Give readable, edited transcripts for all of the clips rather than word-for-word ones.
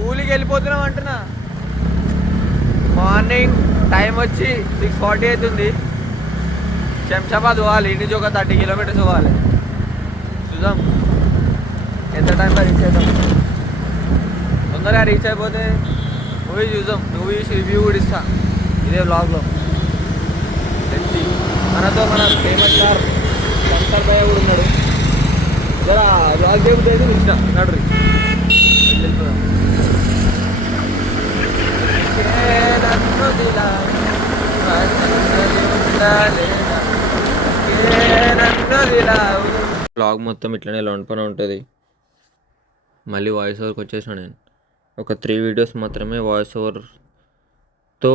కూలికి వెళ్ళిపోతున్నాం అంటున్నా. మార్నింగ్ టైం వచ్చి 6:40 అవుతుంది. శంషాబాద్ పోవాలి, ఇంటి నుంచి ఒక 30 కిలోమీటర్స్ పోవాలి. చూద్దాం ఎంత టైంలో రీచ్ అవుతాం. తొందరగా రీచ్ అయిపోతే మూవీ చూద్దాం. మూవీస్ రివ్యూ కూడా ఇస్తా ఇదే వ్లాగ్లో. తెచ్చి మనతో మన ఫేమస్ స్టార్ శంకర్ భయ్య కూడా ఉన్నాడు. జరా వ్లాగ్ చేయబుద్ధి అయితే ఇష్టం నడు వెళ్ళిపోదాం. వ్లాగ్ మొత్తం ఇట్లనే లోన్పన ఉంటుంది. మళ్ళీ వాయిస్ ఓవర్కి వచ్చేసిన నేను. ఒక 3 వీడియోస్ మాత్రమే వాయిస్ ఓవర్తో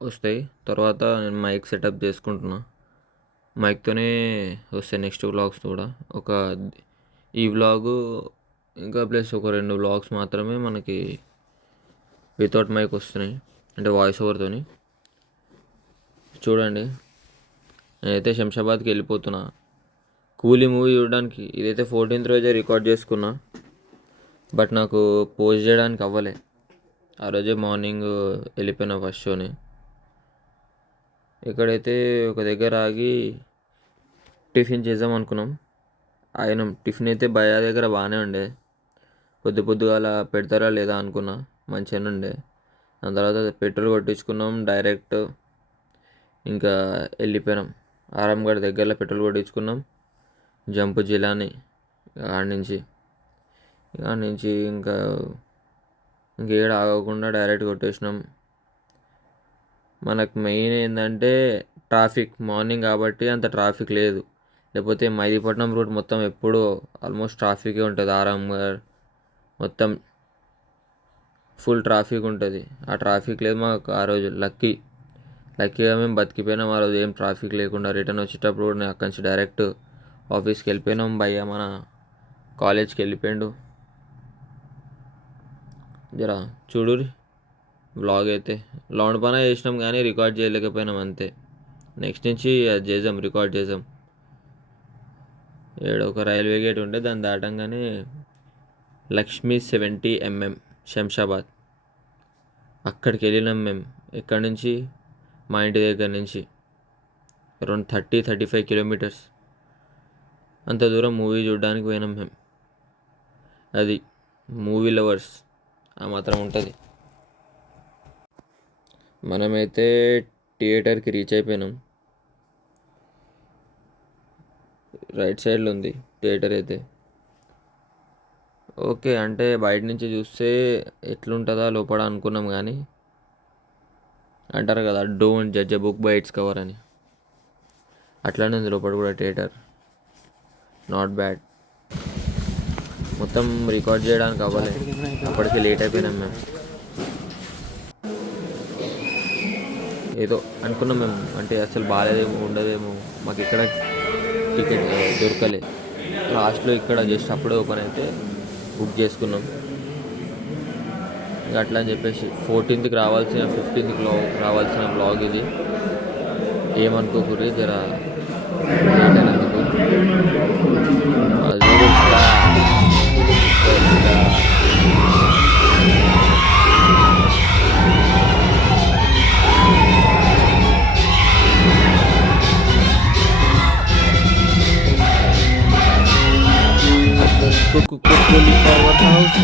వస్తాయి. తర్వాత నేను మైక్ సెటప్ చేసుకుంటున్నా. మైక్తోనే వస్తాయి నెక్స్ట్ వ్లాగ్స్ కూడా. ఈ వ్లాగు ఇంకా ప్లస్ ఒక 2 వ్లాగ్స్ మాత్రమే మనకి వితౌట్ మైక్ వస్తున్నాయి, అంటే వాయిస్ ఓవర్తోని. చూడండి, నేనైతే శంషాబాద్కి వెళ్ళిపోతున్నా కూలీ మూవీ చూడడానికి. ఇదైతే 14th రోజే రికార్డ్ చేసుకున్నా, బట్ నాకు పోస్ట్ చేయడానికి అవ్వలే. ఆ రోజే మార్నింగ్ వెళ్ళిపోయినా ఫస్ట్ షోని. ఇక్కడైతే ఒక దగ్గర ఆగి టిఫిన్ చేద్దాం అనుకున్నాం. ఆయన టిఫిన్ అయితే భయ్యా దగ్గర బాగానే ఉండే. పొద్దుగాల పెడతారా లేదా అనుకున్నా, మంచిగానే ఉండే. దాని తర్వాత పెట్రోల్ కొట్టించుకున్నాం డైరెక్ట్. ఇంకా వెళ్ళిపోయినాం. ఆరాంగఢ్ దగ్గరలో పెట్రోల్ కొట్టించుకున్నాం. జంపు జిలాని ఆడ నుంచి ఇంకేడ ఆగకుండా డైరెక్ట్ కొట్టేసినాం. మనకు మెయిన్ ఏంటంటే ట్రాఫిక్. మార్నింగ్ కాబట్టి అంత ట్రాఫిక్ లేదు. లేకపోతే మైదీపట్నం రూట్ మొత్తం ఎప్పుడూ ఆల్మోస్ట్ ట్రాఫికే ఉంటుంది. ఆరాంగఢ్ మొత్తం ఫుల్ ట్రాఫిక్ ఉంటుంది. ఆ ట్రాఫిక్ లేదు మాకు ఆ రోజు. లక్కీగా మేము బతికిపోయినాం ఆ రోజు, ఏం ట్రాఫిక్ లేకుండా. రిటర్న్ వచ్చేటప్పుడు కూడా నేను అక్కడి నుంచి డైరెక్ట్ ఆఫీస్కి వెళ్ళిపోయినాం. భయ్య మన కాలేజ్కి వెళ్ళిపోయిండు. జరా చూడురి వ్లాగ్ అయితే లాండ్ పని చేసినాం కానీ రికార్డ్ చేయలేకపోయినాం అంతే. నెక్స్ట్ నుంచి అది చేద్దాం, రికార్డ్ చేద్దాం. ఒక రైల్వే గేట్ ఉంటే దాన్ని దాటంగానే లక్ష్మీ 70mm శంషాబాద్. అక్కడికి వెళ్ళినాం మేము. ఎక్కడి నుంచి, మా ఇంటి దగ్గర నుంచి అరౌండ్ 30-35 కిలోమీటర్స్. అంత దూరం మూవీ చూడడానికి పోయినాం మేము. అది మూవీ లవర్స్ ఆ మాత్రం ఉంటుంది. మనమైతే థియేటర్కి రీచ్ అయిపోయినాం. రైట్ సైడ్లో ఉంది థియేటర్ అయితే. ఓకే, అంటే బయట నుంచి చూస్తే ఎట్లుంటుందా లోపల అనుకున్నాం, కానీ అంటారు కదా don't judge a book by its cover అని. అట్లానే ఉంది లోపల కూడా థియేటర్. Not bad. మొత్తం రికార్డ్ చేయడానికి అవ్వలే, అప్పటికి లేట్ అయిపోయినాం మేము. ఏదో అనుకున్నాం మేము, అంటే అసలు బాగాలేదేమో, ఉండదేమో. మాకు ఇక్కడ టికెట్ దొరకలే. లాస్ట్లో ఇక్కడ జస్ట్ అప్పుడే ఓపెన్ అయితే బుక్ చేసుకున్నాం. ఇంకా అట్లా అని చెప్పేసి 14th రావాల్సిన 15th రావాల్సిన బ్లాగ్ ఇది. ఏమనుకోకూరి జర లేట్ అయినందుకు. Power house,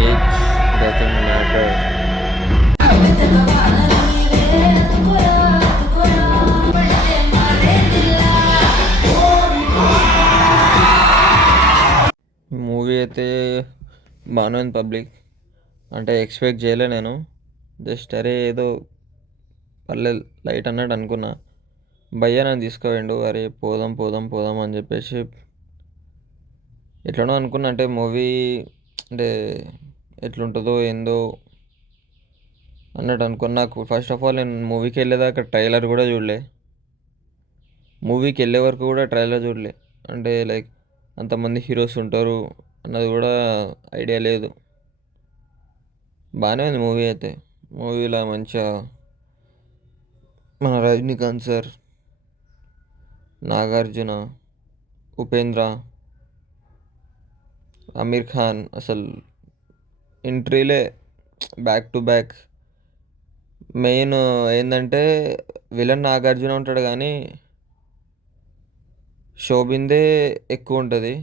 age doesn't matter. Movie అయితే బాగానే ఉంది. పబ్లిక్ అంటే ఎక్స్పెక్ట్ చేయలే నేను. జస్ట్ అరే ఏదో పర్లేదు లైట్ అన్నట్టు అనుకున్నా. భయ్యా నన్ను తీసుకుపోయిండు. అరే పోదాం అని చెప్పేసి ఎట్లనో అనుకున్నా. అంటే మూవీ అంటే ఎట్లుంటుందో ఏందో అన్నట్టు అనుకున్నా. నాకు ఫస్ట్ ఆఫ్ ఆల్ నేను మూవీకి వెళ్ళేదాకా ట్రైలర్ కూడా చూడలే. మూవీకి వెళ్ళే వరకు కూడా ట్రైలర్ చూడలే. అంటే లైక్ అంతమంది హీరోస్ ఉంటారు అన్నది కూడా ఐడియా లేదు. బాగానే ఉంది మూవీ అయితే. మూవీలో మంచిగా మన రజనీకాంత్ సార్, నాగార్జున, ఉపేంద్ర, అమీర్ ఖాన్ అసలు ఎంట్రీలే బ్యాక్ టు బ్యాక్. మెయిన్ ఏంటంటే విలన్ నాగార్జున ఉంటాడు కానీ శోభిందే ఎక్కువ ఉంటుంది.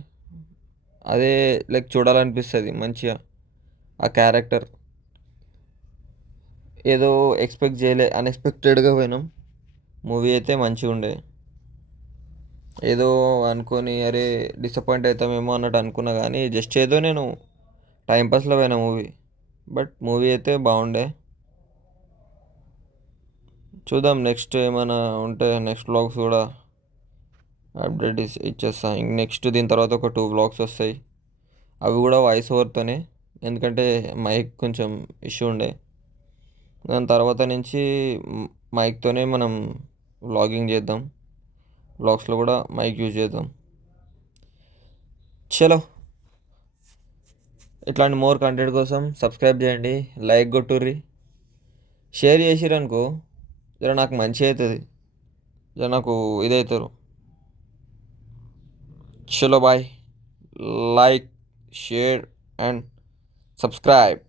అదే లైక్ చూడాలనిపిస్తుంది మంచిగా. ఆ క్యారెక్టర్ ఏదో ఎక్స్పెక్ట్ చేయలే, అన్ఎక్స్పెక్టెడ్గా పోయినాం. మూవీ అయితే మంచిగా ఉండే. ఏదో అనుకొని అరే డిసప్పాయింట్ అవుతామేమో అన్నట్టు అనుకున్నా కానీ జస్ట్ ఏదో నేను టైంపాస్లో పోయిన మూవీ. బట్ మూవీ అయితే బాగుండే. చూద్దాం నెక్స్ట్ ఏమైనా ఉంటే నెక్స్ట్ వ్లాగ్స్ కూడా అప్డేట్ ఇచ్చేస్తా. ఇంక నెక్స్ట్ దీని తర్వాత ఒక 2 వ్లాగ్స్ వస్తాయి. అవి కూడా వాయిస్ ఓవర్తోనే, ఎందుకంటే మైక్ కొంచెం ఇష్యూ ఉండే. దాని తర్వాత నుంచి మైక్తోనే మనం వ్లాగింగ్ చేద్దాం. వ్లాగ్స్లో కూడా మైక్ యూజ్ చేద్దాం. చలో, ఇట్లాంటి మోర్ కంటెంట్ కోసం సబ్స్క్రైబ్ చేయండి, లైక్ కొట్టుర్రి, షేర్ చేసిరనుకో జర నాకు మంచి అవుతుంది, జర నాకు ఇదవుతారు. చలో bye, like, share and subscribe.